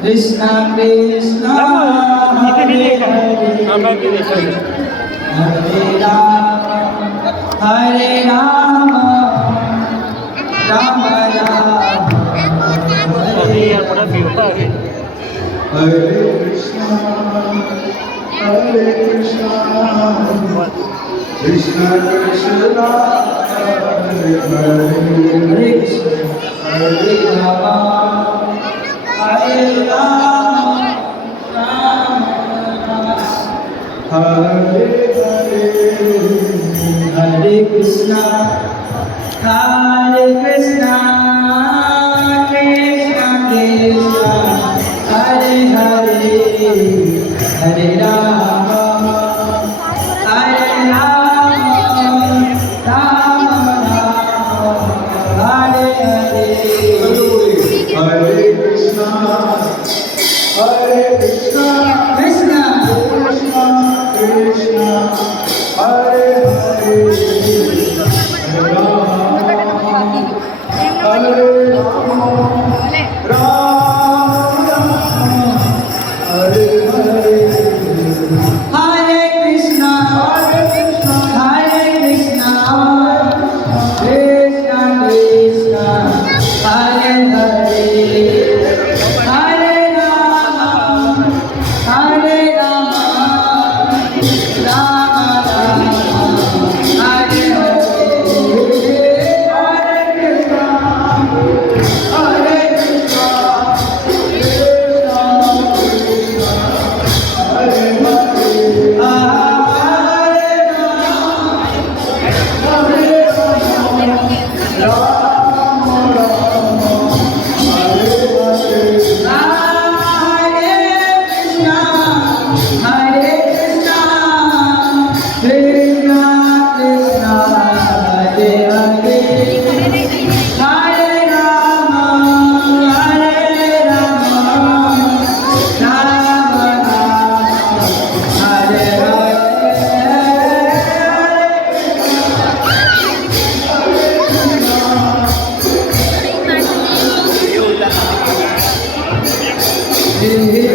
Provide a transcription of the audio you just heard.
Krishna Krishna Hare Hare Hare Rama Hare Rama Rama Rama Hare Hare Hare Krishna Hare Krishna Krishna Krishna Hare Hare Hare Krishna Hare Rama Hare Rama Rama Hare Hare Hare Krishna Hare Krishna Krishna Krishna Hare Hare Hare Rama Hare Rama Rama Rama Hare Hare Hare Krishna Hare Krishna Krishna Krishna Krishna Hare Hare Hare Rama Hare Rama Rama Hare Hare Hare Krishna Hare Krishna Hare Krishna Krishna Krishna Hare Hare Hare Rama Hare Rama Rama Rama Hare Hare Hare Krishna Hare Krishna Krishna Krishna Hare Hare Hare Rama Hare Hare Hare Krishna Hare Krishna Krishna Krishna Hare Hare Hare Rama Hare Rama Rama Rama Hare Hare Hare